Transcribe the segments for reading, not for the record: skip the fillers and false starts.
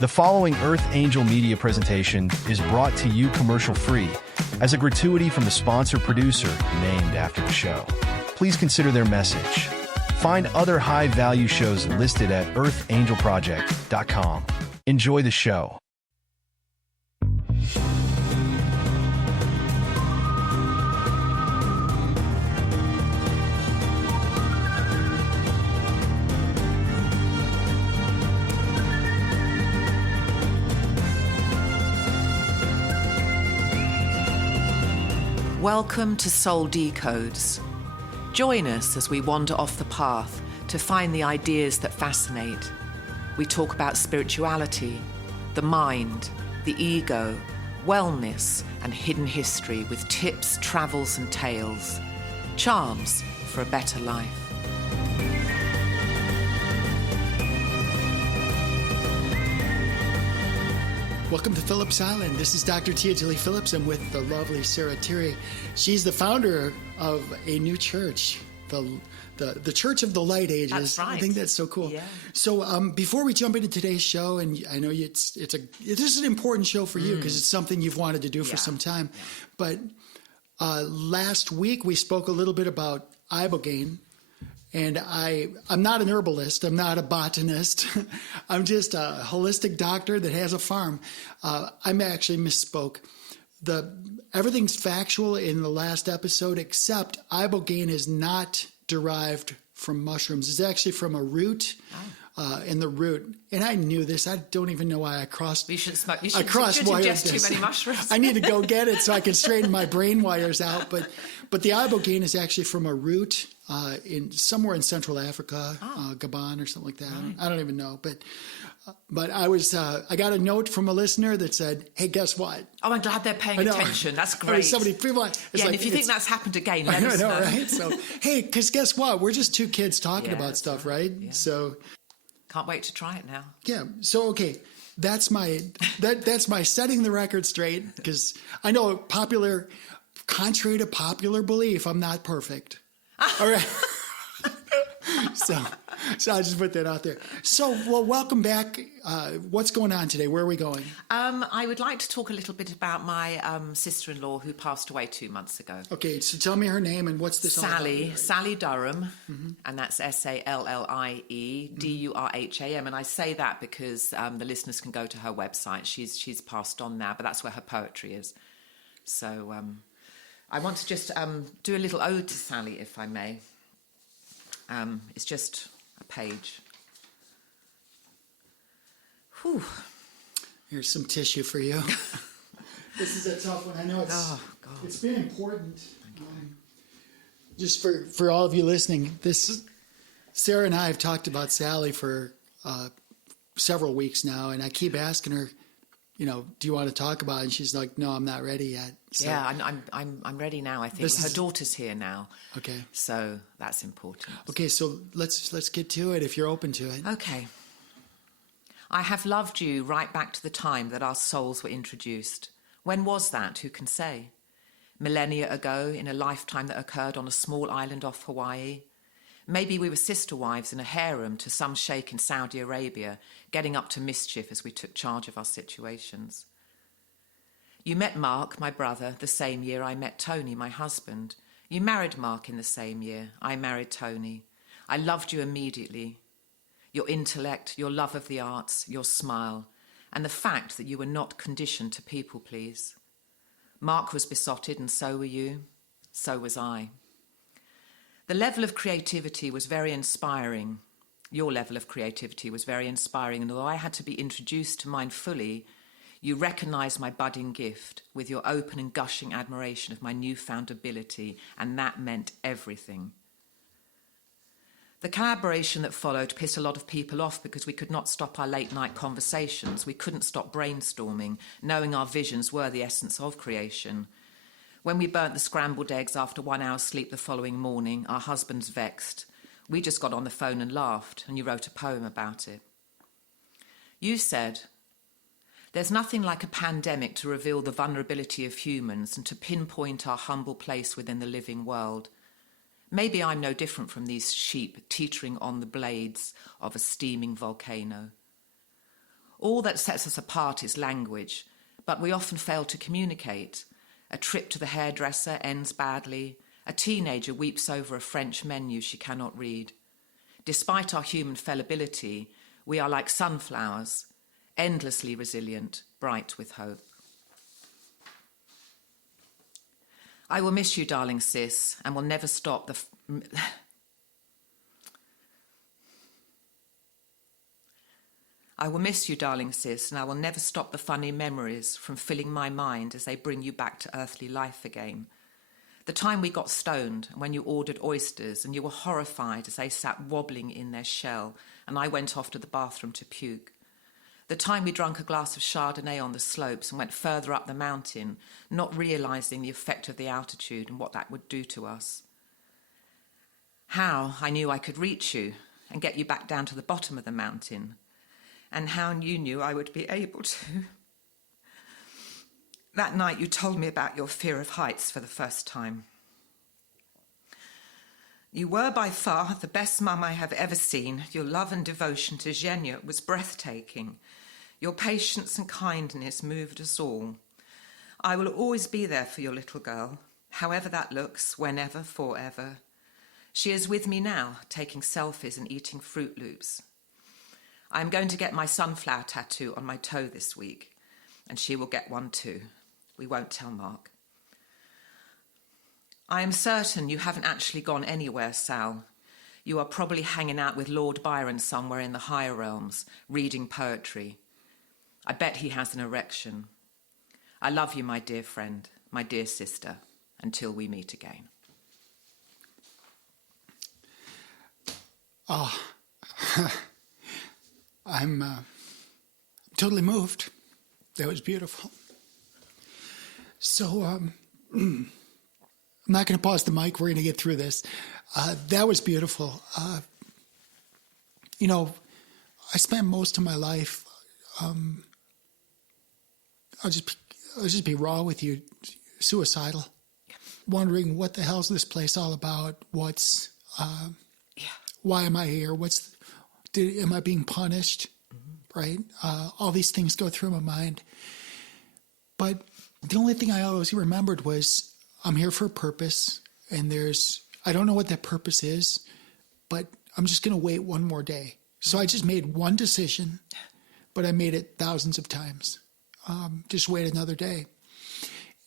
The following Earth Angel Media presentation is brought to you commercial-free as a gratuity from the sponsor producer named after the show. Please consider their message. Find other high-value shows listed at earthangelproject.com. Enjoy the show. Welcome to Soul Decodes. Join us as we wander off the path to find the ideas that fascinate. We talk about spirituality, the mind, the ego, wellness, and hidden history with tips, travels, and tales. Charms for a better life. Welcome to Phillips Island. This is Dr. Tia Jolie Philips. I'm with the lovely Sarah Thierry. She's the founder of a new church, the Church of the Light Ages. That's right. I think that's so cool. Yeah. So before we jump into today's show, and I know this is an important show for you because it's something you've wanted to do for some time. Yeah. But last week we spoke a little bit about Ibogaine. And I'm not an herbalist. I'm not a botanist. I'm just a holistic doctor that has a farm. I actually misspoke. Everything's factual in the last episode, except Ibogaine is not derived from mushrooms. It's actually from a root. In the root, and I knew this. I don't even know why I crossed. You should smoke. You should ingest too many mushrooms. I need to go get it so I can straighten my brain wires out. But the Ibogaine is actually from a root somewhere in Central Africa, Gabon or something like that. Right. I don't even know. But I got a note from a listener that said, "Hey, guess what?" Oh, I'm glad they're paying attention. That's great. And if you think that's happened again, let us know. Right? So, hey, because guess what? We're just two kids talking about stuff, right? Yeah. So. Can't wait to try it now. Yeah. So, okay. That's my setting the record straight, because I know contrary to popular belief, I'm not perfect. All right. So I'll just put that out there. So, well, welcome back. What's going on today? Where are we going? I would like to talk a little bit about my sister-in-law who passed away 2 months ago. Okay, so tell me her name and what's this Sallie, all about? Sallie Durham, and that's Sallie Durham. And I say that because the listeners can go to her website. She's passed on now, but that's where her poetry is. So I want to just do a little ode to Sallie, if I may. It's just a page. Whew. Here's some tissue for you. This is a tough one. I know it's been important. Just for all of you listening, Sarah and I have talked about Sallie for several weeks now, and I keep asking her, do you want to talk about it? And she's like, no, I'm not ready yet. So, yeah, I'm ready now. I think her daughter's here now. Okay. So that's important. Okay, so let's get to it if you're open to it. Okay. I have loved you right back to the time that our souls were introduced. When was that? Who can say? Millennia ago, in a lifetime that occurred on a small island off Hawaii. Maybe we were sister wives in a harem to some sheikh in Saudi Arabia, getting up to mischief as we took charge of our situations. You met Mark, my brother, the same year I met Tony, my husband. You married Mark in the same year. I married Tony. I loved you immediately. Your intellect, your love of the arts, your smile, and the fact that you were not conditioned to people please. Mark was besotted, and so were you. So was I. The level of creativity was very inspiring. Your level of creativity was very inspiring, and although I had to be introduced to mine fully, you recognised my budding gift with your open and gushing admiration of my newfound ability, and that meant everything. The collaboration that followed pissed a lot of people off because we could not stop our late-night conversations. We couldn't stop brainstorming, knowing our visions were the essence of creation. When we burnt the scrambled eggs after 1 hour's sleep the following morning, our husbands vexed. We just got on the phone and laughed, and you wrote a poem about it. You said, "There's nothing like a pandemic to reveal the vulnerability of humans and to pinpoint our humble place within the living world. Maybe I'm no different from these sheep teetering on the blades of a steaming volcano. All that sets us apart is language, but we often fail to communicate. A trip to the hairdresser ends badly. A teenager weeps over a French menu she cannot read. Despite our human fallibility, we are like sunflowers, endlessly resilient, bright with hope. I will miss you, darling sis, and will never stop the... I will miss you, darling sis, and I will never stop the funny memories from filling my mind as they bring you back to earthly life again. The time we got stoned, when you ordered oysters and you were horrified as they sat wobbling in their shell, and I went off to the bathroom to puke. The time we drank a glass of Chardonnay on the slopes and went further up the mountain, not realising the effect of the altitude and what that would do to us. How I knew I could reach you and get you back down to the bottom of the mountain, and how you knew I would be able to. That night you told me about your fear of heights for the first time. You were by far the best mum I have ever seen. Your love and devotion to Genya was breathtaking. Your patience and kindness moved us all. I will always be there for your little girl, however that looks, whenever, forever. She is with me now, taking selfies and eating Fruit Loops. I am going to get my sunflower tattoo on my toe this week, and she will get one too. We won't tell Mark. I am certain you haven't actually gone anywhere, Sal. You are probably hanging out with Lord Byron somewhere in the higher realms, reading poetry. I bet he has an erection. I love you, my dear friend, my dear sister, until we meet again. Oh, I'm totally moved. That was beautiful. So, I'm not going to pause the mic. We're going to get through this. That was beautiful. I spent most of my life, I'll just be raw with you, suicidal, wondering what the hell's this place all about? Why am I here? Am I being punished? Mm-hmm. Right? All these things go through my mind. But the only thing I always remembered was I'm here for a purpose, and I don't know what that purpose is, but I'm just going to wait one more day. So I just made one decision, but I made it thousands of times. Just wait another day.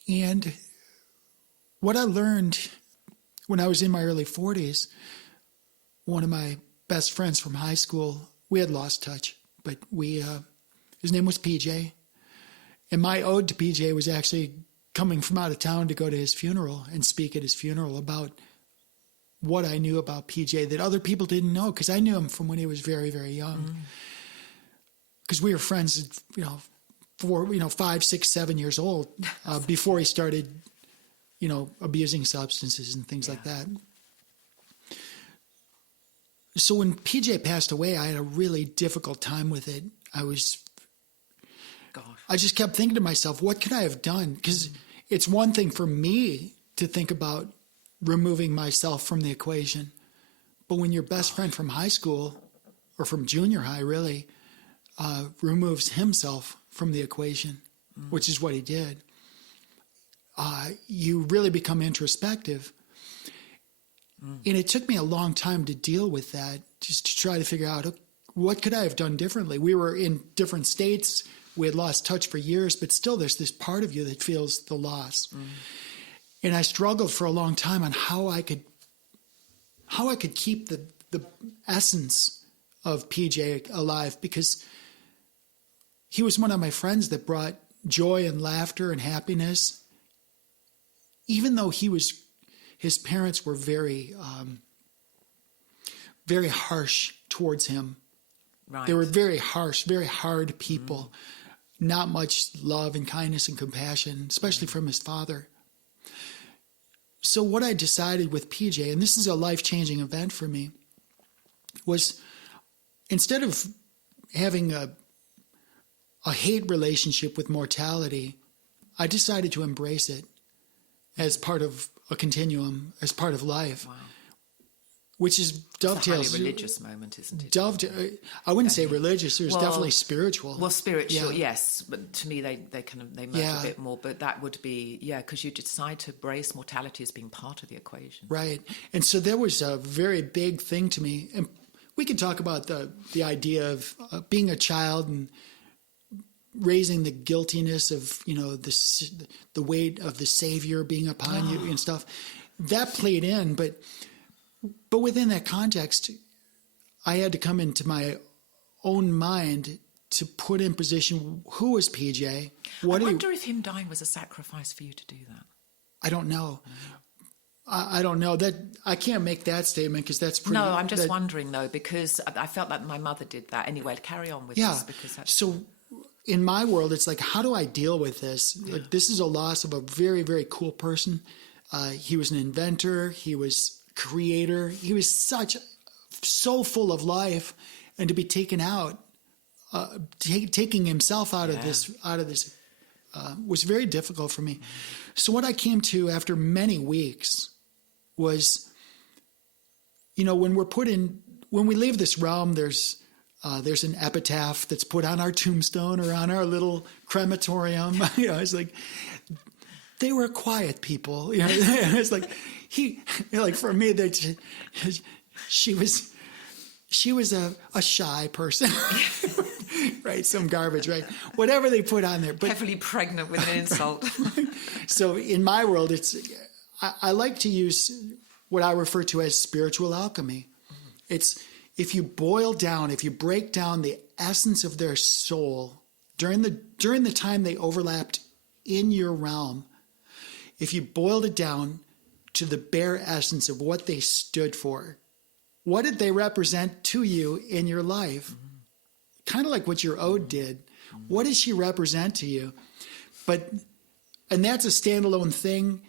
And what I learned when I was in my early 40s, one of my best friends from high school, we had lost touch, but his name was PJ. And my ode to PJ was actually coming from out of town to go to his funeral and speak at his funeral about what I knew about PJ that other people didn't know, because I knew him from when he was very, very young. Because we were friends, 5, 6, 7 years old before he started, abusing substances and things like that. So when PJ passed away, I had a really difficult time with it. I just kept thinking to myself, what could I have done? Because it's one thing for me to think about removing myself from the equation. But when your best friend from high school, or from junior high really, removes himself from the equation, which is what he did, you really become introspective. And it took me a long time to deal with that, just to try to figure out, what could I have done differently? We were in different states. We had lost touch for years, but still there's this part of you that feels the loss. And I struggled for a long time on how I could keep the essence of PJ alive, because he was one of my friends that brought joy and laughter and happiness, even though his parents were very, very harsh towards him. Right. They were very harsh, very hard people. Not much love and kindness and compassion, especially from his father. So what I decided with PJ, and this is a life-changing event for me, was instead of having a hate relationship with mortality, I decided to embrace it as part of a continuum, as part of life. Wow. which is dovetails. It's a highly religious moment, isn't it? I wouldn't say religious. There's definitely spiritual. Well, spiritual, yes. But to me, they merge a bit more. But that would be, because you decide to embrace mortality as being part of the equation. Right. And so there was a very big thing to me. And we can talk about the idea of being a child and raising the guiltiness of, the weight of the Savior being upon you and stuff. That played in, but within that context, I had to come into my own mind to put in position, who was PJ? I wonder if him dying was a sacrifice for you to do that. I don't know. I don't know. That I can't make that statement because that's pretty... No, I'm just wondering, though, because I felt like my mother did that. Anyway, carry on with this. Because that's... So in my world, it's like, how do I deal with this? Yeah. Like, this is a loss of a very, very cool person. He was an inventor. He was creator. He was so full of life, and to be taken out, taking himself out of this was very difficult for me. So what I came to after many weeks was, when we leave this realm, there's an epitaph that's put on our tombstone or on our little crematorium. It's like, they were quiet people. It's like for me, she was a shy person, right? Some garbage, right? Whatever they put on there, but heavily pregnant with an insult. So in my world, I like to use what I refer to as spiritual alchemy. It's if you break down the essence of their soul during the time they overlapped in your realm. If you boiled it down to the bare essence of what they stood for, what did they represent to you in your life? Mm-hmm. Kind of like what your ode did. Mm-hmm. What did she represent to you? And that's a standalone thing.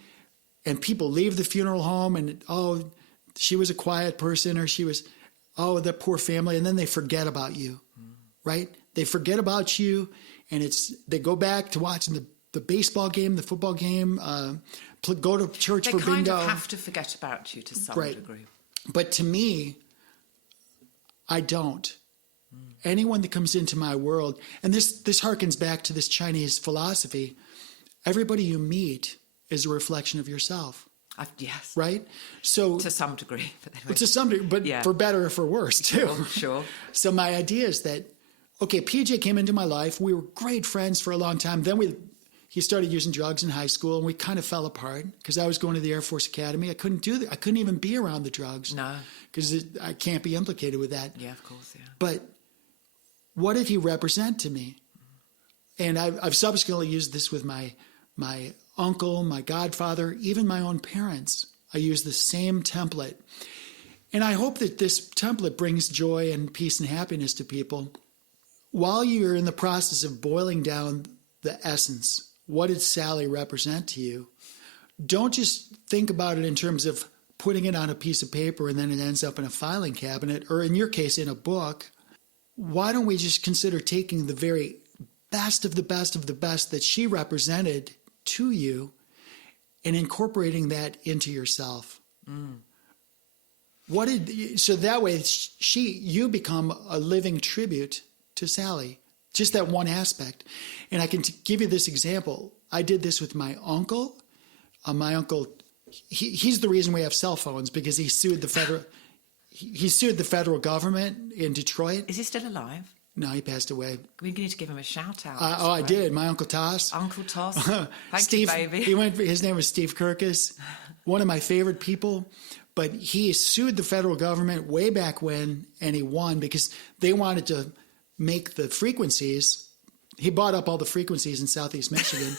And people leave the funeral home and, she was a quiet person, or she was, that poor family. And then they forget about you, right? They forget about you, and they go back to watching the baseball game, the football game, go to church for bingo. They kind of have to forget about you to some degree. But to me, I don't. Anyone that comes into my world, and this harkens back to this Chinese philosophy, everybody you meet is a reflection of yourself. Yes. Right? So to some degree. To some degree, but for better or for worse, too. Sure. So my idea is that, PJ came into my life. We were great friends for a long time. Then he started using drugs in high school, and we kind of fell apart because I was going to the Air Force Academy. I couldn't do that. I couldn't even be around the drugs. No. Because I can't be implicated with that. Yeah, of course, yeah. But what did he represent to me? And I've subsequently used this with my uncle, my godfather, even my own parents. I use the same template. And I hope that this template brings joy and peace and happiness to people. While you're in the process of boiling down the essence, what did Sallie represent to you? Don't just think about it in terms of putting it on a piece of paper and then it ends up in a filing cabinet, or in your case, in a book. Why don't we just consider taking the very best of the best of the best that she represented to you and incorporating that into yourself? So that way you become a living tribute to Sallie, just that one aspect. And I can give you this example. I did this with my uncle. My uncle, he's the reason we have cell phones, because he sued the federal government in Detroit. Is he still alive? No, he passed away. We need to give him a shout out. I did. My Uncle Toss. Uncle Toss. Thank Steve, you, baby. His name was Steve Kirkus, one of my favorite people. But he sued the federal government way back when, and he won because they wanted to make the frequencies. He bought up all the frequencies in Southeast Michigan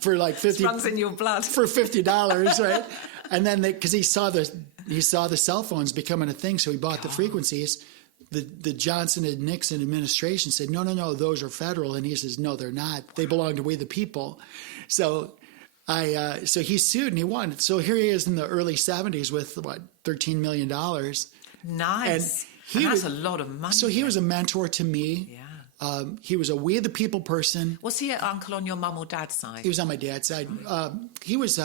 for like $50. Runs in your blood. For $50, right? And then because he saw the cell phones becoming a thing, so he bought the frequencies. The Johnson and Nixon administration said, no, those are federal. And he says, no, they're not. They belong to we the people. So so he sued and he won. So here he is in the early 70s with, $13 million. Nice. And that's a lot of money. So he was a mentor to me. Yeah. He was a we the people person. Was he an uncle on your mum or dad's side? He was on my dad's side. He was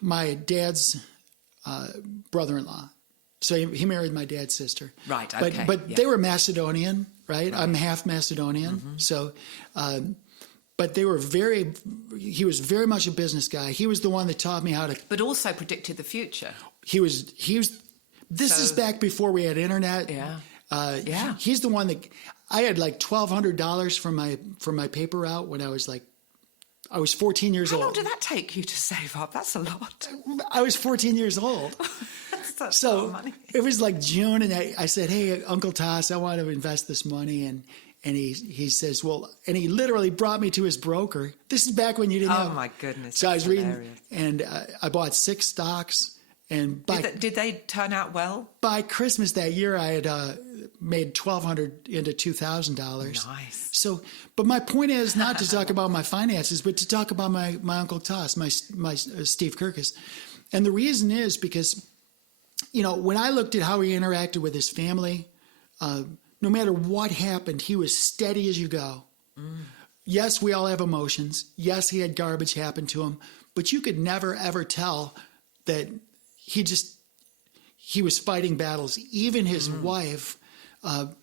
my dad's brother-in-law. So he married my dad's sister. Right, okay. But they were Macedonian, right? I'm half Macedonian. Mm-hmm. So, but he was very much a business guy. He was the one that taught me how to. But also predicted the future. This is back before we had internet. Yeah. He's the one that, I had like $1,200 from my paper route when I was 14 years old. How long did that take you to save up? That's a lot. I was 14 years old. That's a lot of money. It was like June, and I said, "Hey, Uncle Toss, I want to invest this money." And he says, "Well," and he literally brought me to his broker. This is back when you didn't. Oh my goodness! So I was reading, and I bought 6 stocks. And did they turn out well? By Christmas that year, I had made $1,200 into $2,000. Nice. So, but my point is not to talk about my finances, but to talk about my Uncle Toss, my Steve Kirkus. And the reason is because, when I looked at how he interacted with his family, no matter what happened, he was steady as you go. Mm. Yes, we all have emotions. Yes, he had garbage happen to him, but you could never, ever tell that he was fighting battles. Even his wife, my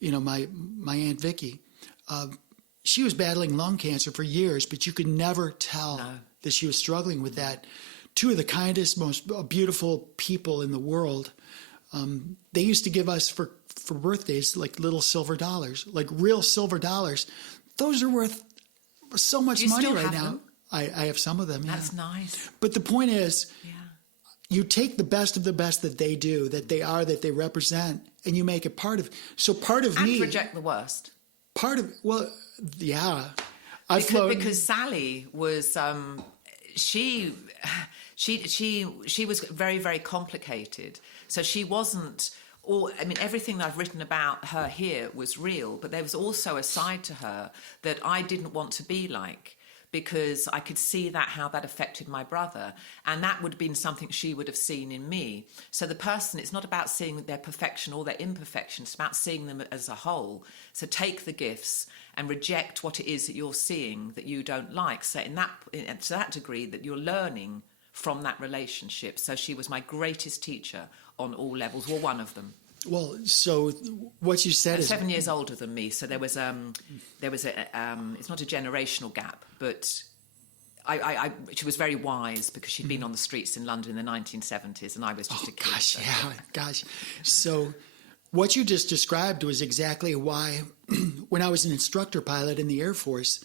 Aunt Vicky, she was battling lung cancer for years, but you could never tell that she was struggling with that. 2 of the kindest, most beautiful people in the world. They used to give us for birthdays like little silver dollars, like real silver dollars. Those are worth so much money right now. Them? I have some of them. That's nice. But the point is, you take the best of the best that they do, that they represent, and you make it part of. So part of me, and reject the worst. Because Sallie was she was very, very complicated. So she wasn't. Everything that I've written about her here was real, but there was also a side to her that I didn't want to be like, because I could see how that affected my brother. And that would have been something she would have seen in me. So the person, it's not about seeing their perfection or their imperfection. It's about seeing them as a whole. So take the gifts and reject what it is that you're seeing that you don't like. So to that degree that you're learning from that relationship. So she was my greatest teacher on all levels, or one of them. Well, so what you said is 7 years older than me, so there was it's not a generational gap, but she was very wise because she'd been on the streets in London in the 1970s, and I was just a kid. Gosh. So what you just described was exactly why, when I was an instructor pilot in the Air Force,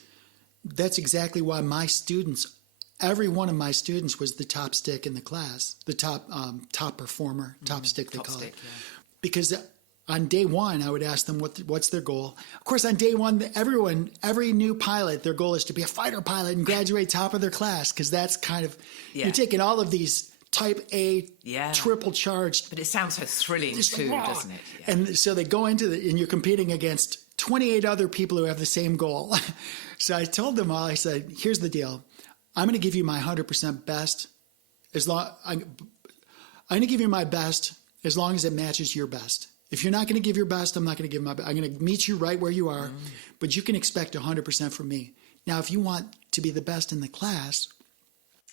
that's exactly why every one of my students was the top stick in the class, the top performer, top stick they call it. Yeah. Because on day one, I would ask them what's their goal. Of course, on day one, every new pilot, their goal is to be a fighter pilot and graduate top of their class, because that's kind of, you're taking all of these type A, triple charged. But it sounds so thrilling too, doesn't it? Yeah. And so they go and you're competing against 28 other people who have the same goal. So I told them all, I said, here's the deal. I'm going to give you my 100% best. I'm going to give you my best as long as it matches your best. If you're not going to give your best, I'm not going to give my best. I'm going to meet you right where you are, but you can expect 100% from me. Now, if you want to be the best in the class,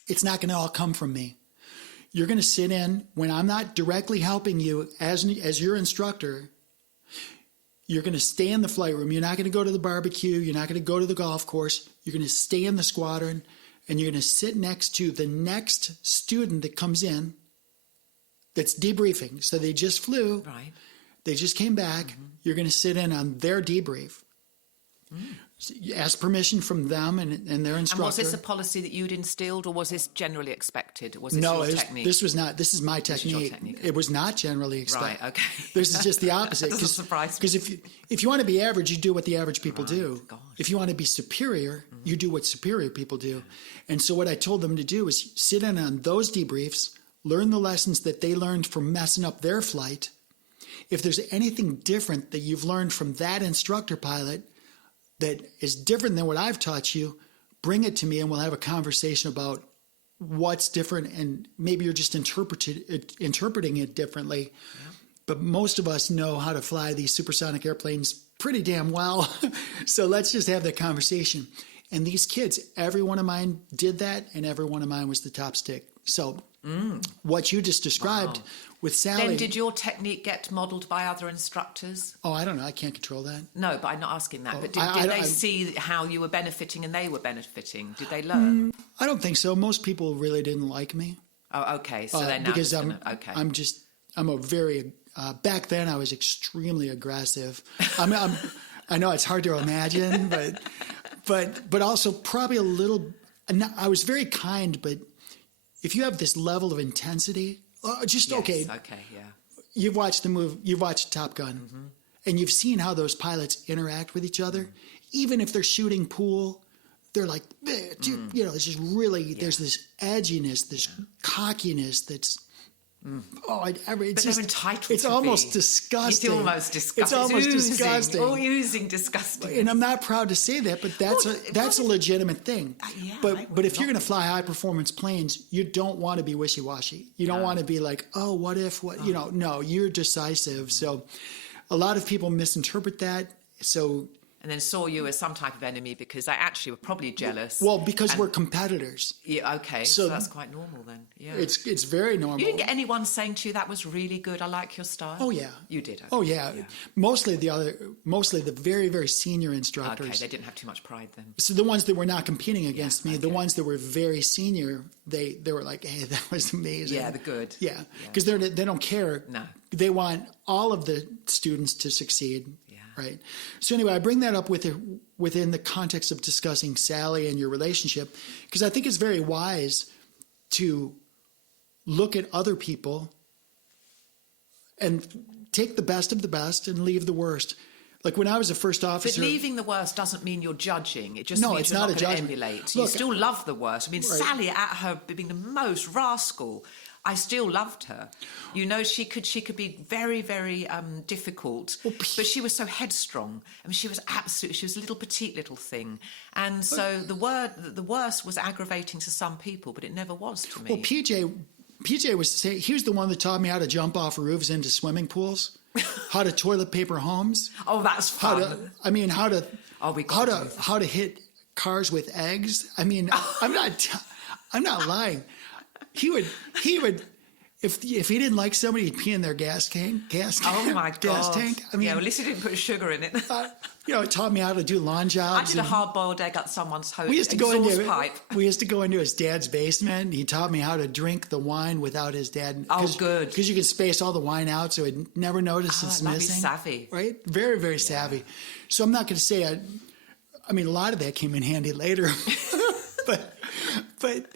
it's not going to all come from me. You're going to sit in when I'm not directly helping you as your instructor. You're going to stay in the flight room. You're not going to go to the barbecue. You're not going to go to the golf course. You're going to stay in the squadron, and you're going to sit next to the next student that comes in that's debriefing. So they just flew. Right. They just came back. Mm-hmm. You're going to sit in on their debrief. Ask permission from them and their instructor. And was this a policy that you'd instilled, or was this generally expected? Was this your technique? This was not. This is my technique. It was not generally expected. Right, okay. This is just the opposite. Doesn't surprise me. Because if you want to be average, you do what the average people do. Gosh. If you want to be superior, you do what superior people do. And so what I told them to do is sit in on those debriefs, learn the lessons that they learned from messing up their flight. If there's anything different that you've learned from that instructor pilot that is different than what I've taught you, bring it to me and we'll have a conversation about what's different, and maybe you're just interpreting it differently. Yeah. But most of us know how to fly these supersonic airplanes pretty damn well. So let's just have that conversation. And these kids, every one of mine did that, and every one of mine was the top stick. So what you just described with Sallie. Then did your technique get modelled by other instructors? Oh, I don't know. I can't control that. No, but I'm not asking that. But did they see how you were benefiting and they were benefiting? Did they learn? I don't think so. Most people really didn't like me. Oh, okay. So then because I'm a very back then I was extremely aggressive. I know it's hard to imagine, but also probably a little. I was very kind, but if you have this level of intensity, okay, yeah. You've watched Top Gun, and you've seen how those pilots interact with each other. Even if they're shooting pool, they're like, it's just really there's this edginess, this cockiness that's. It's they're entitled. It's to almost be. disgusting. It's almost disgusting. It's almost disgusting. All oozing disgusting. And I'm not proud to say that, but that's a legitimate thing. But if you're going to fly high performance planes, you don't want to be wishy washy. You don't want to be like, oh, what if? No, you're decisive. So a lot of people misinterpret that. And then saw you as some type of enemy because they actually were probably jealous. Well, because we're competitors. Yeah, okay. So that's quite normal then. Yeah. It's very normal. You didn't get anyone saying to you that was really good, I like your style? Oh yeah. You did. Okay. Oh yeah. Mostly the very, very senior instructors. Okay, they didn't have too much pride then. So the ones that were not competing against me, the ones that were very senior, they were like, hey, that was amazing. Yeah, the good. Yeah. Because they don't care. No. They want all of the students to succeed. Right. So anyway, I bring that up within the context of discussing Sallie and your relationship, because I think it's very wise to look at other people and take the best of the best and leave the worst. Like when I was a first officer. But leaving the worst doesn't mean you're judging. It just means it's you're not not going to emulate. Look, you still love the worst. I mean, right. Sallie, at her being the most rascal, I still loved her. You know, she could be very, very difficult, but she was so headstrong. I mean, she was a little petite little thing. And so the worst was aggravating to some people, but it never was to me. Well, PJ he was the one that taught me how to jump off roofs into swimming pools, how to toilet paper homes. Oh, that's fun. How to hit cars with eggs. I mean, I'm not lying. He would, if he didn't like somebody, he'd pee in their gas tank. Oh my God. Gas tank. I mean, yeah, well, at least he didn't put sugar in it. It taught me how to do lawn jobs. I did a hard-boiled egg at someone's hose. We used to go into his dad's basement. He taught me how to drink the wine without his dad. Oh, good. Because you can space all the wine out, so he'd never notice it's missing. Savvy. Right? Very, very savvy. So I'm not going to say, a lot of that came in handy later. but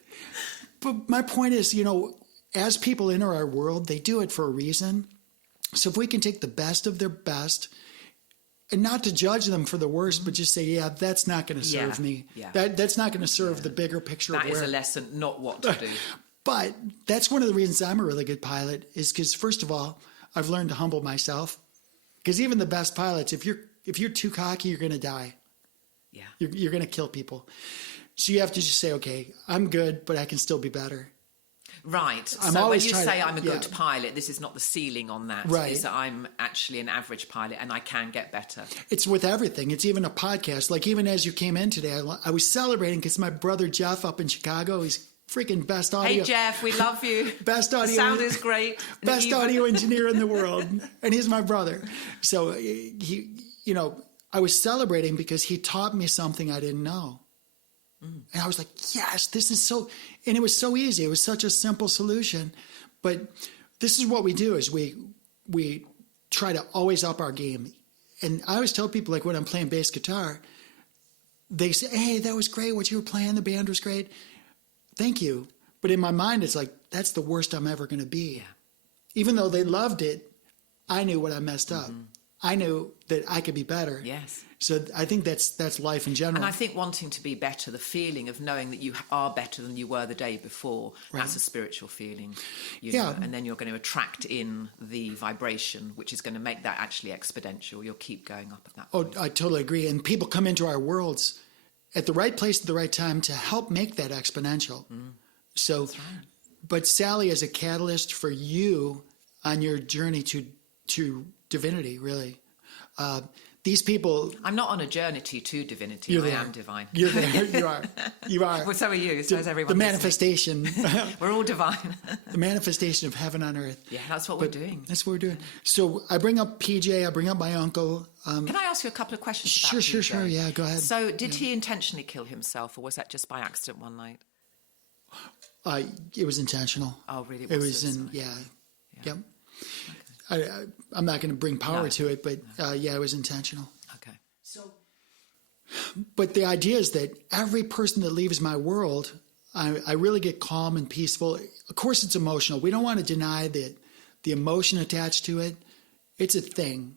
my point is, as people enter our world, they do it for a reason. So if we can take the best of their best, and not to judge them for the worst, but just say, yeah, that's not going to serve me. Yeah. That's not going to serve the bigger picture. That is a lesson, not what to do. But that's one of the reasons I'm a really good pilot is because, first of all, I've learned to humble myself. Because even the best pilots, if you're too cocky, you're going to die. Yeah, you're going to kill people. So you have to just say, okay, I'm good, but I can still be better. Right. So when you say I'm a good pilot, this is not the ceiling on that. Right. It's that I'm actually an average pilot and I can get better. It's with everything. It's even a podcast. Like even as you came in today, I was celebrating because my brother Jeff up in Chicago, he's freaking best audio. Hey Jeff, we love you. Best audio. The sound is great. Best audio engineer in the world. And he's my brother. So I was celebrating because he taught me something I didn't know. And I was like, yes, this is so, and it was so easy. It was such a simple solution. But this is what we do is we try to always up our game. And I always tell people, like when I'm playing bass guitar, they say, hey, that was great. What you were playing, the band was great. Thank you. But in my mind, it's like, that's the worst I'm ever going to be. Yeah. Even though they loved it, I knew what I messed up. I knew that I could be better. Yes. So I think that's life in general. And I think wanting to be better, the feeling of knowing that you are better than you were the day before, that's a spiritual feeling. You know? And then you're going to attract in the vibration, which is going to make that actually exponential. You'll keep going up at that point. Oh, I totally agree. And people come into our worlds at the right place at the right time to help make that exponential. So, but Sallie is a catalyst for you on your journey to divinity, really. these people. I'm not on a journey to divinity. I am divine. You're there. You are. You are. Well, so are you. So is everyone. The manifestation. We're all divine. The manifestation of heaven on earth. Yeah, that's what we're doing. That's what we're doing. So I bring up PJ. I bring up my uncle. Can I ask you a couple of questions about PJ? Sure. Yeah, go ahead. So did he intentionally kill himself, or was that just by accident one night? It was intentional. Oh, really? It was in. Yeah. Yep. Okay. I'm not going to bring power to it, but it was intentional. Okay. So, but the idea is that every person that leaves my world, I really get calm and peaceful. Of course, it's emotional. We don't want to deny that the emotion attached to it. It's a thing.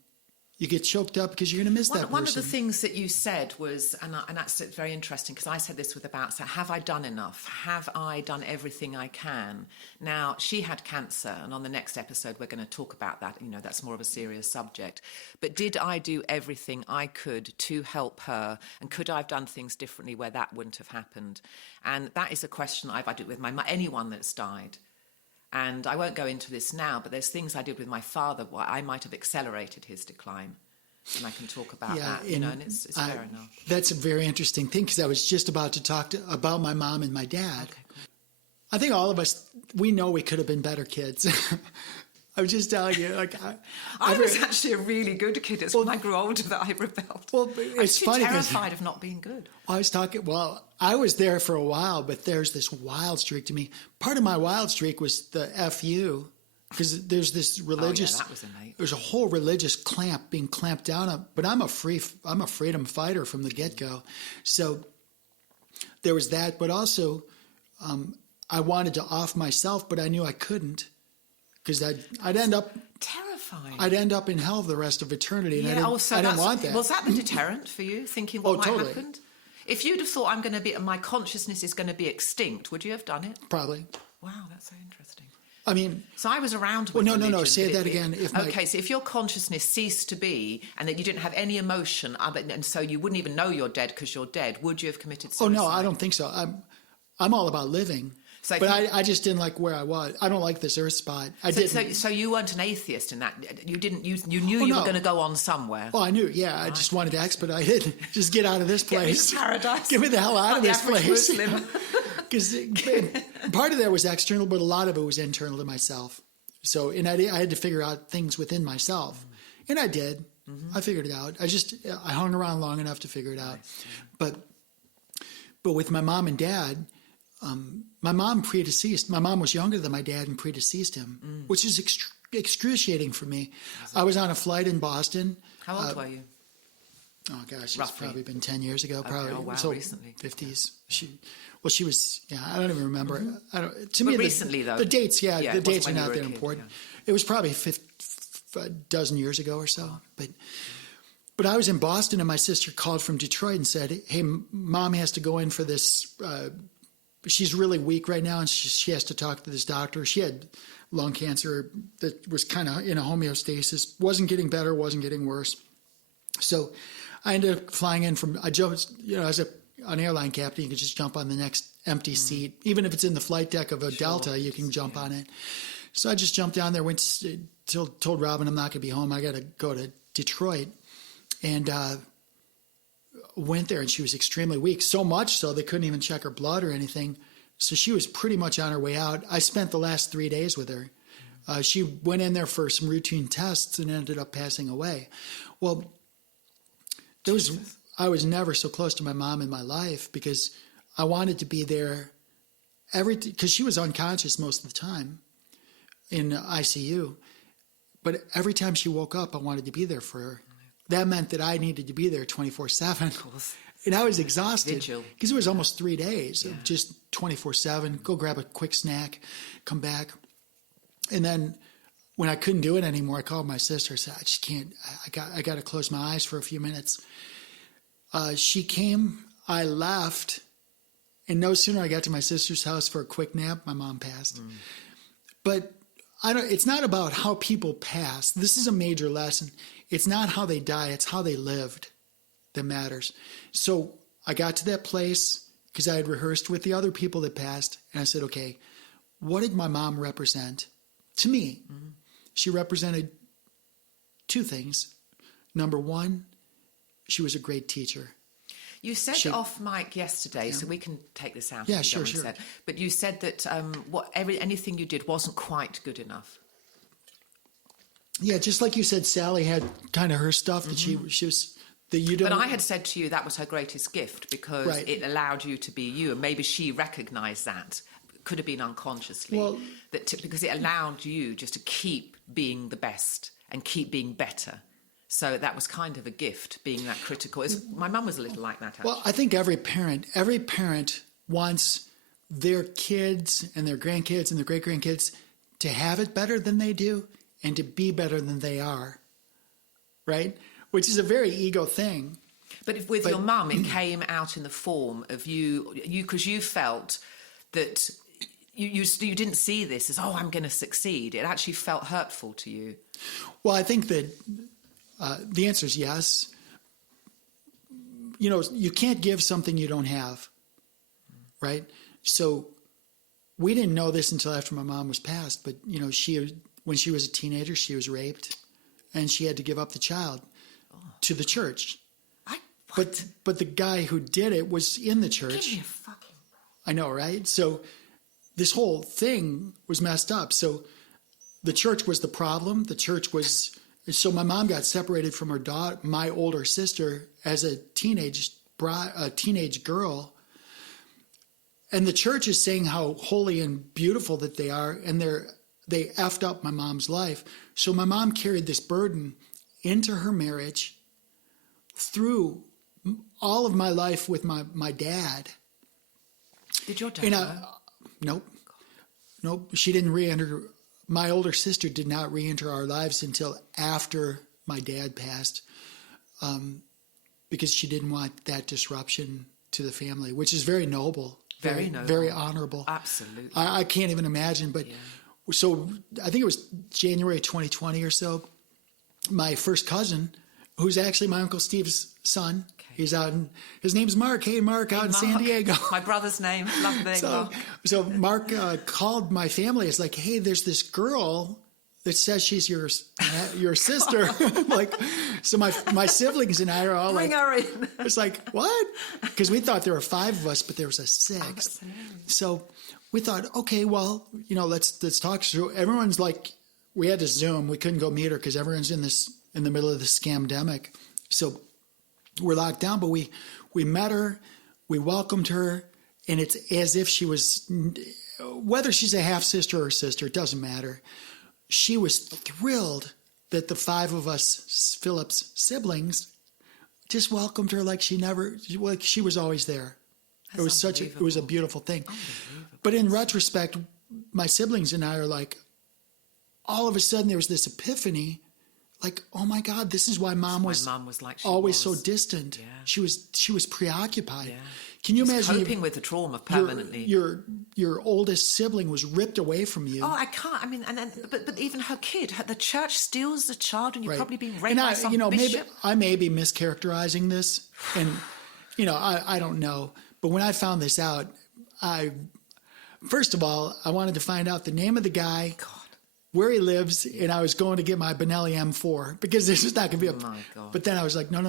You get choked up because you're going to miss that person. One of the things that you said was, and that's very interesting, because I said this with about, so have I done enough? Have I done everything I can? Now, she had cancer, and on the next episode, we're going to talk about that. You know, that's more of a serious subject. But did I do everything I could to help her? And could I have done things differently where that wouldn't have happened? And that is a question I've had with anyone that's died. And I won't go into this now, but there's things I did with my father where I might have accelerated his decline. And I can talk about that, and it's fair enough. That's a very interesting thing, because I was just about to talk about my mom and my dad. Okay, cool. I think all of us, we know we could have been better kids. I was just telling you, I was actually a really good kid. It's when I grew older that I rebelled. Well, it's funny. I'm terrified of not being good. I was there for a while, but there's this wild streak to me. Part of my wild streak was the FU, because there's this religious. That was innate. There's a whole religious clamp being clamped down on. But I'm a freedom fighter from the get-go. So there was that, but also I wanted to off myself, but I knew I couldn't. Because I'd end up terrifying. I'd end up in hell the rest of eternity, and I didn't want that. Was that the deterrent for you, thinking what might happen? If you'd have thought my consciousness is going to be extinct, would you have done it? Probably. Wow, that's so interesting. I mean, so I was around. No. Say that again. So if your consciousness ceased to be, and that you didn't have any emotion, and so you wouldn't even know you're dead because you're dead, would you have committed suicide? Oh no, I don't think so. I'm all about living. So I just didn't like where I was. I don't like this earth spot. So you weren't an atheist in that. You didn't. You knew you were going to go on somewhere. Well, I knew. Yeah, I just wanted to expedite it. Just get out of this place. Get me to paradise. Get me the hell out of this place. Because part of that was external, but a lot of it was internal to myself. So, and I had to figure out things within myself, and I did. Mm-hmm. I figured it out. I hung around long enough to figure it out. But with my mom and dad. My mom predeceased. My mom was younger than my dad and predeceased him, which is excruciating for me. I was on a flight in Boston. How old were you? Oh gosh, it's probably been 10 years ago. Probably. Oh wow, so recently. 50s. She was. Yeah, I don't even remember. Mm-hmm. To me, recently though. The dates. Yeah, the dates are not that important. Yeah. It was probably a dozen years ago or so. But I was in Boston, and my sister called from Detroit and said, "Hey, Mom has to go in for this." She's really weak right now, and she has to talk to this doctor. She had lung cancer that was kind of in a homeostasis. Wasn't getting better, wasn't getting worse. So I ended up flying in I jumped, as an airline captain, you can just jump on the next empty seat. Even if it's in the flight deck of a Delta, you can jump on it. So I just jumped down there, told Robin I'm not going to be home. I got to go to Detroit. And went there, and she was extremely weak, so much so they couldn't even check her blood or anything. So she was pretty much on her way out. I spent the last 3 days with her. She went in there for some routine tests and ended up passing away. Well, I was never so close to my mom in my life, because I wanted to be there because she was unconscious most of the time in ICU. But every time she woke up, I wanted to be there for her. That meant that I needed to be there 24/7. And I was exhausted because it was almost 3 days of just 24/7. Go grab a quick snack, come back. And then when I couldn't do it anymore, I called my sister and said, I just can't, I got to close my eyes for a few minutes. She came, I left, and no sooner I got to my sister's house for a quick nap, my mom passed. But it's not about how people pass. This is a major lesson. It's not how they die, it's how they lived that matters. So I got to that place because I had rehearsed with the other people that passed, and I said, okay, what did my mom represent to me? She represented two things. Number one, a great teacher. You said off mic yesterday, so we can take this out. Yeah, if you don't sure. want to say it. But you said that anything you did wasn't quite good enough. Yeah, just like you said, Sallie had kind of her stuff that she was that you don't. But I had said to you that was her greatest gift because Right. it allowed you to be you, and maybe she recognised that. Could have been unconsciously, because it allowed you just to keep being the best and keep being better. So that was kind of a gift, being that critical. My mum was a little like that, actually. Well, I think every parent wants their kids and their grandkids and their great-grandkids to have it better than they do and to be better than they are, right? Which is a very ego thing. But with your mum, it came out in the form of you because you felt that you didn't see this as, I'm going to succeed. It actually felt hurtful to you. Well, I think that the answer is yes. You know, you can't give something you don't have, right? So we didn't know this until after my mom was passed, but, you know, when she was a teenager, she was raped, and she had to give up the child to the church. But the guy who did it was in the church. Give me a fucking... I know, right? So this whole thing was messed up. So the church was the problem. The church was... So my mom got separated from her daughter, my older sister, as a teenage girl. And the church is saying how holy and beautiful that they are, and they effed up my mom's life. So my mom carried this burden into her marriage through all of my life with my dad. Did your dad know? Nope. She didn't re-enter. My older sister did not re-enter our lives until after my dad passed, because she didn't want that disruption to the family, which is very noble. Very noble. Very honorable. Absolutely. I can't even imagine. But so I think it was January 2020 or so, my first cousin, who's actually my Uncle Steve's son. Okay. He's out in, his name's Mark. Hey, Mark, out in San Diego. My brother's name. Love the name, Mark. So Mark called my family. It's like, hey, there's this girl that says she's your sister. Like, so my siblings and I are all Bring her in. It's like, what? Because we thought there were 5 of us, but there was a 6th. So we thought, okay, well, you know, let's talk. So everyone's like, we had to Zoom. We couldn't go meet her because everyone's in the middle of the scamdemic. So we're locked down, but we met her, we welcomed her, and it's as if she was, whether she's a half sister or sister, it doesn't matter. She was thrilled that the 5 of us Phillips siblings just welcomed her like she was always there. It was a beautiful thing. But in retrospect, my siblings and I are like, all of a sudden there was this epiphany, like, oh my God, this is why mom was like always so distant. Yeah. She was preoccupied. Yeah. Can you imagine coping with the trauma permanently? Your oldest sibling was ripped away from you. Oh, I can't. I mean, and then, but even her kid, the church steals the child, and you're probably being raped and by some bishop. Maybe I may be mischaracterizing this, and I don't know. But when I found this out, first of all, I wanted to find out the name of the guy. God. Where he lives, and I was going to get my Benelli M4 because this is not going to be a. My God. But then I was like, no.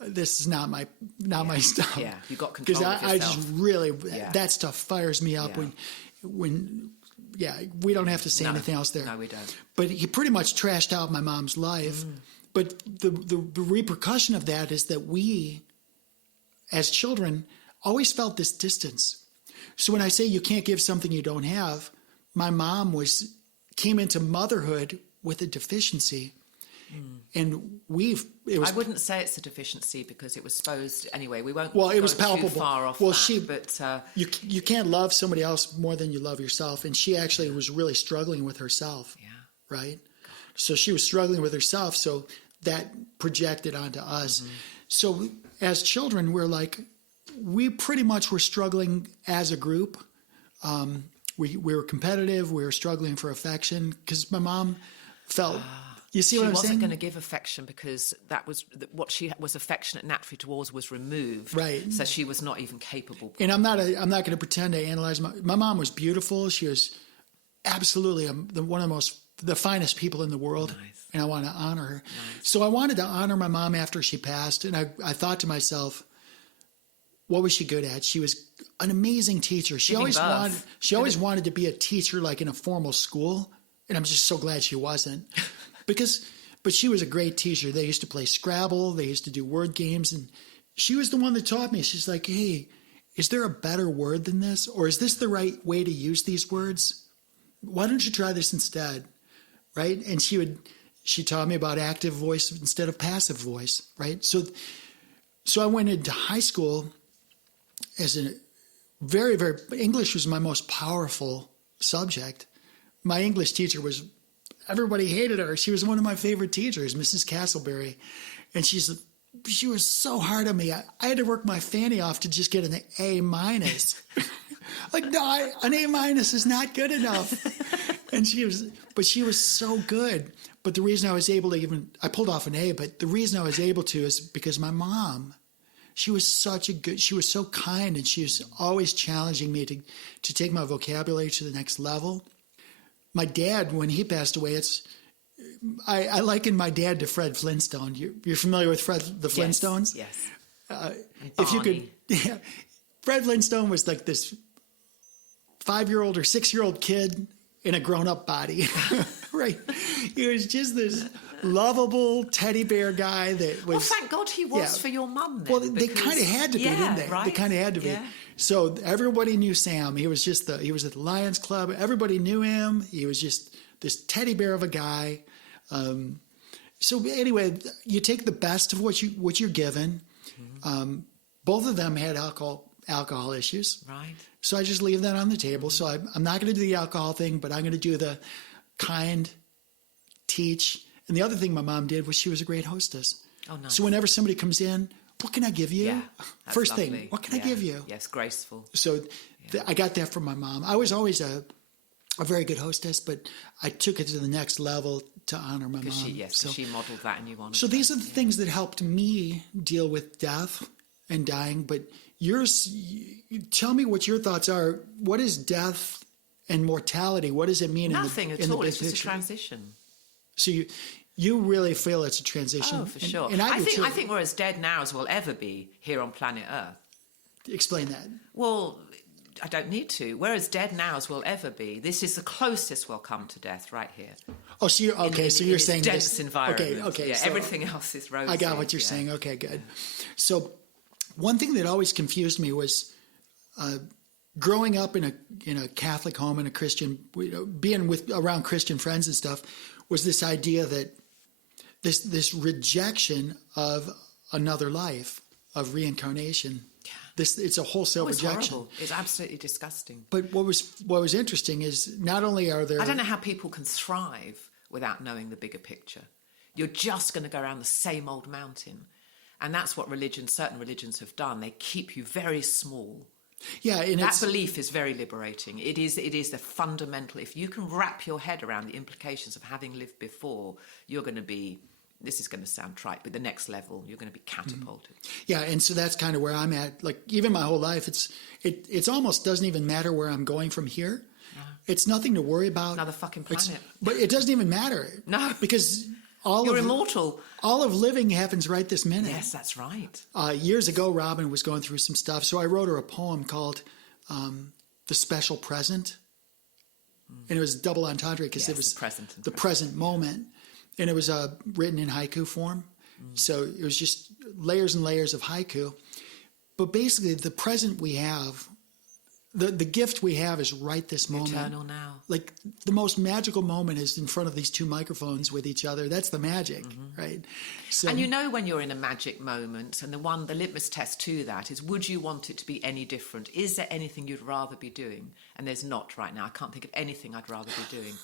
This is not my stuff. Yeah, you got control of yourself. I just really that stuff fires me up when we don't have to say anything else there. No, we don't. But he pretty much trashed out my mom's life. But the repercussion of that is that we, as children, always felt this distance. So when I say you can't give something you don't have, my mom came into motherhood with a deficiency, and I wouldn't say it's a deficiency because it was supposed anyway. We won't. Well, it was palpable. Too far off you can't love somebody else more than you love yourself, and she actually was really struggling with herself. Yeah. Right. So she was struggling with herself, so that projected onto us. So as children, we pretty much were struggling as a group. We were competitive. We were struggling for affection because my mom felt. You see what I'm saying? She wasn't going to give affection because that was what she was affectionate naturally towards was removed. Right. So she was not even capable. And I'm not going to pretend to analyze my mom was beautiful. She was absolutely one of the most the finest people in the world. Nice. And I want to honor her. Nice. So I wanted to honor my mom after she passed. And I thought to myself, what was she good at? She was an amazing teacher. She always wanted to be a teacher, like in a formal school. And I'm just so glad she wasn't. But she was a great teacher. They used to play Scrabble. They used to do word games. And she was the one that taught me. She's like, hey, is there a better word than this? Or is this the right way to use these words? Why don't you try this instead? Right? And she taught me about active voice instead of passive voice. Right? So I went into high school as a very, very, English was my most powerful subject. My English teacher everybody hated her. She was one of my favorite teachers, Mrs. Castleberry. And she was so hard on me. I had to work my fanny off to just get an A-. Like, no, an A- is not good enough. And she was so good. But the reason I was able to I pulled off an A, but the reason I was able to is because my mom, she was so kind, and she was always challenging me to take my vocabulary to the next level. My dad, when he passed away, I liken my dad to Fred Flintstone. You're familiar with the Flintstones? Yes. If you could, yeah, Fred Flintstone was like this 5-year-old or 6-year-old kid in a grown-up body, right? He was just this lovable teddy bear guy that was. Well, thank God he was for your mum. Then, well, they kind of had to be, didn't they? Right? They kind of had to be. Yeah. So everybody knew Sam. He was he was at the Lions Club. Everybody knew him. He was just this teddy bear of a guy. So anyway, you take the best of what you're given. Mm-hmm. Both of them had alcohol issues. Right. So I just leave that on the table. So I'm not going to do the alcohol thing, but I'm going to do the kind, teach. And the other thing my mom did was she was a great hostess. Oh, nice. So whenever somebody comes in, what can I give you? Yeah, First lovely. thing, what can I give you? Yes, graceful. So I got that from my mom. I was always a very good hostess, but I took it to the next level to honor my mom. She modeled that and you wanted. So these are the things that helped me deal with death and dying. But tell me what your thoughts are. What is death and mortality? What does it mean? Nothing in at the all. big It's just picture? a transition. So you really feel it's a transition? Oh, for sure. And I think we're as dead now as we'll ever be here on planet Earth. Explain that. Well, I don't need to. We're as dead now as we'll ever be. This is the closest we'll come to death right here. Oh, so you're saying dense this environment. Okay. Yeah, So everything else is rosy. I got what you're saying. Okay, good. So one thing that always confused me was growing up in a Catholic home, in a Christian, being around Christian friends and stuff, was this idea that this rejection of another life, of reincarnation. It's a wholesale rejection. Horrible. It's absolutely disgusting. But what was interesting is not only are there... I don't know how people can thrive without knowing the bigger picture. You're just going to go around the same old mountain. And that's what certain religions have done. They keep you very small. Yeah, and that belief is very liberating. It is the fundamental. If you can wrap your head around the implications of having lived before, you're going to be... This is going to sound trite, but the next level, you're going to be catapulted. Yeah, and so that's kind of where I'm at. Like, even my whole life, it's almost doesn't even matter where I'm going from here. No. It's nothing to worry about. Another fucking planet. But it doesn't even matter. No. Because you're immortal. All of living happens right this minute. Yes, that's right. Years ago, Robin was going through some stuff, so I wrote her a poem called The Special Present. And it was double entendre because it was the present moment. And it was written in haiku form. So it was just layers and layers of haiku. But basically, the present we have, the gift we have is right this moment. Eternal now. Like, the most magical moment is in front of these two microphones with each other. That's the magic, right? So, and you know when you're in a magic moment, and the litmus test to that is, would you want it to be any different? Is there anything you'd rather be doing? And there's not right now. I can't think of anything I'd rather be doing.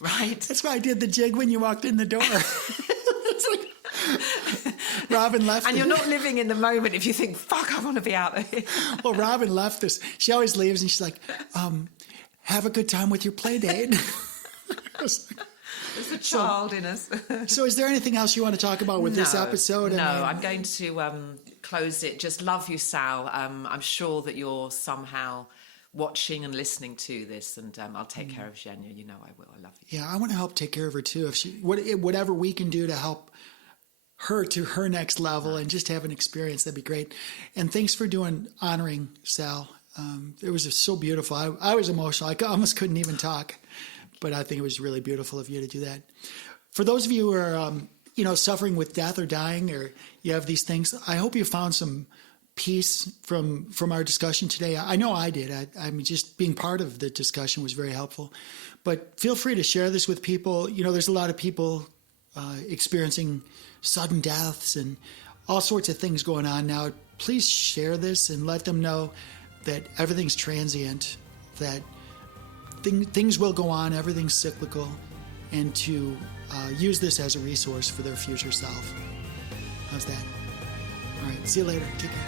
Right. That's why I did the jig when you walked in the door. It's like Robin left. And you're not living in the moment if you think, fuck, I want to be out there. Well, Robin left us. She always leaves and she's like, have a good time with your play date. There's a child in us. So is there anything else you want to talk about with this episode? No, I'm going to close it. Just love you, Sal. I'm sure that you're somehow watching and listening to this, and I'll take care of Zhenya. You know I will. I love you. Yeah, I want to help take care of her too. If whatever we can do to help her to her next level and just have an experience, that'd be great. And thanks for honoring Sal. It was so beautiful. I was emotional. I almost couldn't even talk, but I think it was really beautiful of you to do that. For those of you who are, suffering with death or dying, or you have these things, I hope you found some peace from our discussion today. I know I did. I mean, just being part of the discussion was very helpful. But feel free to share this with people. There's a lot of people experiencing sudden deaths and all sorts of things going on now. Please share this and let them know that everything's transient, that things will go on, everything's cyclical, and to use this as a resource for their future self. How's that? All right, see you later. Take care.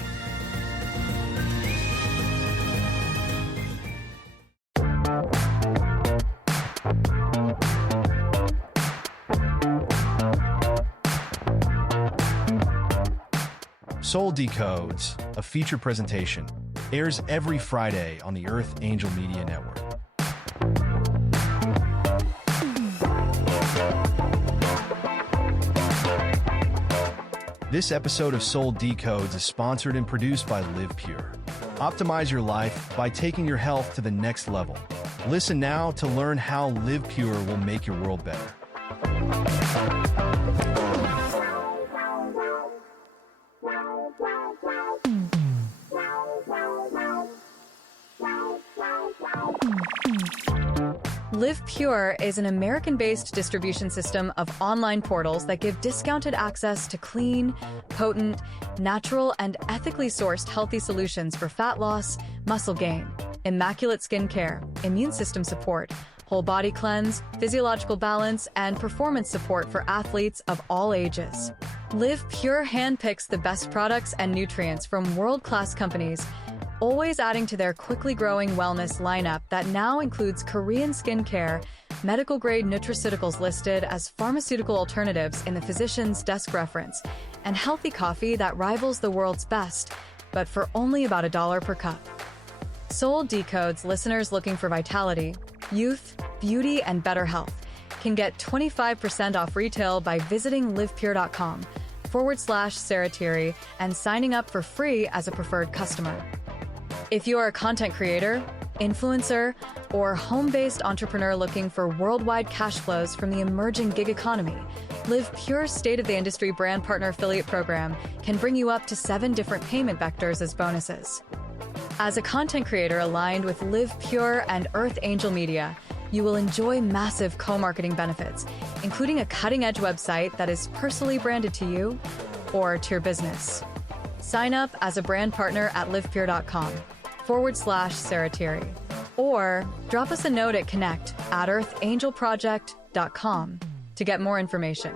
Soul Decodes, a feature presentation, airs every Friday on the Earth Angel Media Network. This episode of Soul Decodes is sponsored and produced by Live Pure. Optimize your life by taking your health to the next level. Listen now to learn how Live Pure will make your world better. Live Pure is an American-based distribution system of online portals that give discounted access to clean, potent, natural, and ethically sourced healthy solutions for fat loss, muscle gain, immaculate skin care, immune system support, whole body cleanse, physiological balance, and performance support for athletes of all ages. Live Pure handpicks the best products and nutrients from world-class companies, always adding to their quickly growing wellness lineup that now includes Korean skincare, medical-grade nutraceuticals listed as pharmaceutical alternatives in the physician's desk reference, and healthy coffee that rivals the world's best, but for only about $1 per cup. Soul Decodes listeners looking for vitality, youth, beauty, and better health can get 25% off retail by visiting livepure.com/Sarah Thierry and signing up for free as a preferred customer. If you are a content creator, influencer, or home-based entrepreneur looking for worldwide cash flows from the emerging gig economy, Live Pure's state-of-the-industry brand partner affiliate program can bring you up to 7 different payment vectors as bonuses. As a content creator aligned with Live Pure and Earth Angel Media, you will enjoy massive co-marketing benefits, including a cutting-edge website that is personally branded to you or to your business. Sign up as a brand partner at livepure.com/Sarah Thierry, or drop us a note at connect@earthangelproject.com to get more information.